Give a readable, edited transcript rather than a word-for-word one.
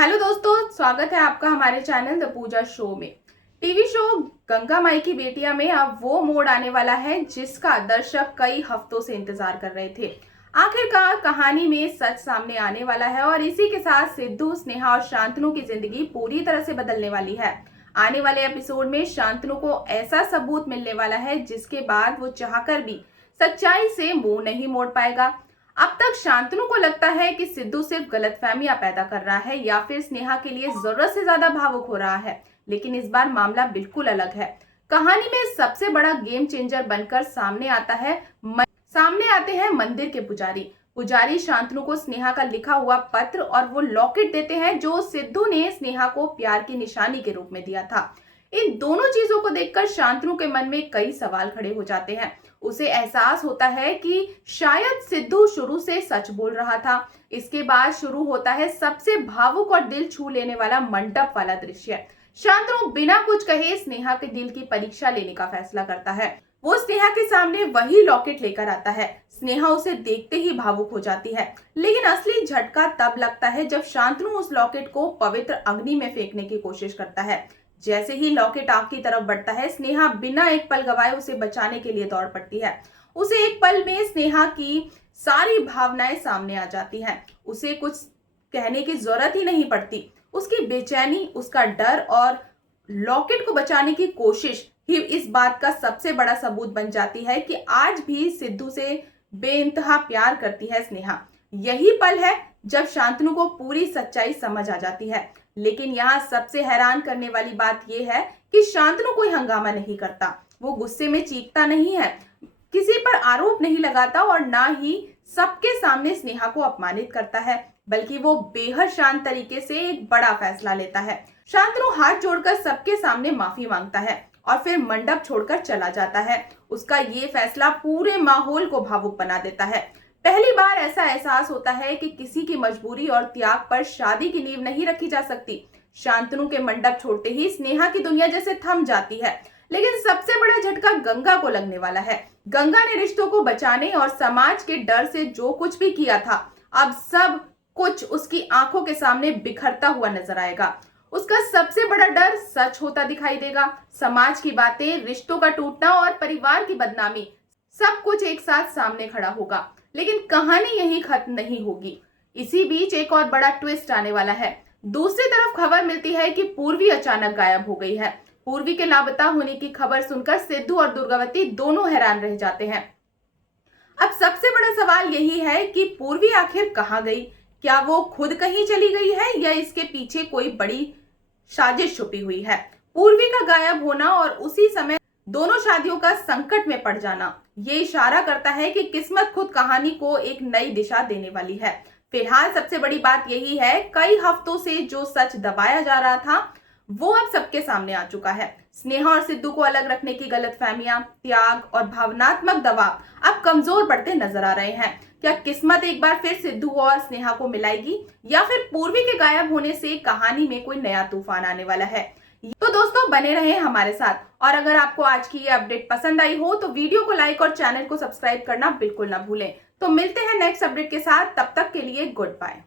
Hello दोस्तों, स्वागत है आपका हमारे चैनल द पूजा शो में। टीवी शो गंगा माई की बेटियां में अब वो मोड़ आने वाला है जिसका दर्शक कई हफ्तों से इंतजार कर रहे थे। आखिरकार कहानी में सच सामने आने वाला है और इसी के साथ सिद्धू, स्नेहा और शांतनु की जिंदगी पूरी तरह से बदलने वाली है। आने वाले एपिसोड में शांतनु को ऐसा सबूत मिलने वाला है जिसके बाद वो चाहकर भी सच्चाई से मुंह नहीं मोड़ पाएगा। अब तक शांतनु को लगता है कि सिद्धू सिर्फ गलतफहमियां पैदा कर रहा है या फिर स्नेहा के लिए जरूरत से ज्यादा भावुक हो रहा है, लेकिन इस बार मामला बिल्कुल अलग है। कहानी में सबसे बड़ा गेम चेंजर बनकर सामने आते हैं मंदिर के पुजारी शांतनु को स्नेहा का लिखा हुआ पत्र और वो लॉकेट देते हैं जो सिद्धू ने स्नेहा को प्यार की निशानी के रूप में दिया था। इन दोनों चीजों को देखकर शांतनु के मन में कई सवाल खड़े हो जाते हैं। उसे एहसास होता है कि शायद सिद्धू शुरू से सच बोल रहा था। इसके बाद शुरू होता है सबसे भावुक और दिल छू लेने वाला मंडप वाला दृश्य। शांतनु बिना कुछ कहे स्नेहा के दिल की परीक्षा लेने का फैसला करता है। वो स्नेहा के सामने वही लॉकेट लेकर आता है। स्नेहा उसे देखते ही भावुक हो जाती है, लेकिन असली झटका तब लगता है जब शांतनु उस लॉकेट को पवित्र अग्नि में फेंकने की कोशिश करता है। जैसे ही लॉकेट आग की तरफ बढ़ता है, स्नेहा बिना एक पल गवाए उसे बचाने के लिए दौड़ पड़ती है। उसे एक पल में स्नेहा की सारी भावनाएं सामने आ जाती हैं। उसे कुछ कहने की जरूरत ही नहीं पड़ती। उसकी बेचैनी, उसका डर और लॉकेट को बचाने की कोशिश ही इस बात का सबसे बड़ा सबूत बन जाती है कि आज भी सिद्धू से बेइंतहा प्यार करती है स्नेहा। यही पल है जब शांतनु को पूरी सच्चाई समझ आ जाती है। लेकिन यहाँ सबसे हैरान करने वाली बात यह है कि शांतनु कोई हंगामा नहीं करता। वो गुस्से में चीखता नहीं है, किसी पर आरोप नहीं लगाता और ना ही सबके सामने स्नेहा को अपमानित करता है, बल्कि वो बेहद शांत तरीके से एक बड़ा फैसला लेता है। शांतनु हाथ जोड़कर सबके सामने माफी मांगता है और फिर मंडप छोड़कर चला जाता है। उसका ये फैसला पूरे माहौल को भावुक बना देता है। पहली बार ऐसा एहसास होता है कि किसी की मजबूरी और त्याग पर शादी की नींव नहीं रखी जा सकती। शांतनु के मंडप छोड़ते ही स्नेहा की दुनिया जैसे थम जाती है। लेकिन सबसे बड़ा झटका गंगा को लगने वाला है। गंगा ने रिश्तों को बचाने और समाज के डर से जो कुछ भी किया था, अब सब कुछ उसकी आंखों के सामने बिखरता हुआ नजर आएगा। उसका सबसे बड़ा डर सच होता दिखाई देगा। समाज की बातें, रिश्तों का टूटना और परिवार की बदनामी, सब कुछ एक साथ सामने खड़ा होगा। लेकिन कहानी यही खत्म नहीं होगी। इसी बीच एक और बड़ा ट्विस्ट आने वाला है। दूसरी तरफ खबर मिलती है कि पूर्वी अचानक गायब हो गई है। पूर्वी के लापता होने की खबर सुनकर सिद्धू और दुर्गावती दोनों हैरान रह जाते हैं। अब सबसे बड़ा सवाल यही है कि पूर्वी आखिर कहाँ गई? क्या वो खुद कहीं चली गई है या इसके पीछे कोई बड़ी साजिश छुपी हुई है? पूर्वी का गायब होना और उसी समय दोनों शादियों का संकट में पड़ जाना, ये इशारा करता है कि किस्मत खुद कहानी को एक नई दिशा देने वाली है। फिलहाल सबसे बड़ी बात यही है, कई हफ्तों से जो सच दबाया जा रहा था वो अब सबके सामने आ चुका है। स्नेहा और सिद्धू को अलग रखने की गलतफहमियां, त्याग और भावनात्मक दबाव अब कमजोर पड़ते नजर आ रहे हैं। क्या किस्मत एक बार फिर सिद्धू और स्नेहा को मिलाएगी या फिर पूर्वी के गायब होने से कहानी में कोई नया तूफान आने वाला है? तो दोस्तों, बने रहें हमारे साथ और अगर आपको आज की ये अपडेट पसंद आई हो तो वीडियो को लाइक और चैनल को सब्सक्राइब करना बिल्कुल ना भूलें। तो मिलते हैं नेक्स्ट अपडेट के साथ, तब तक के लिए गुड बाय।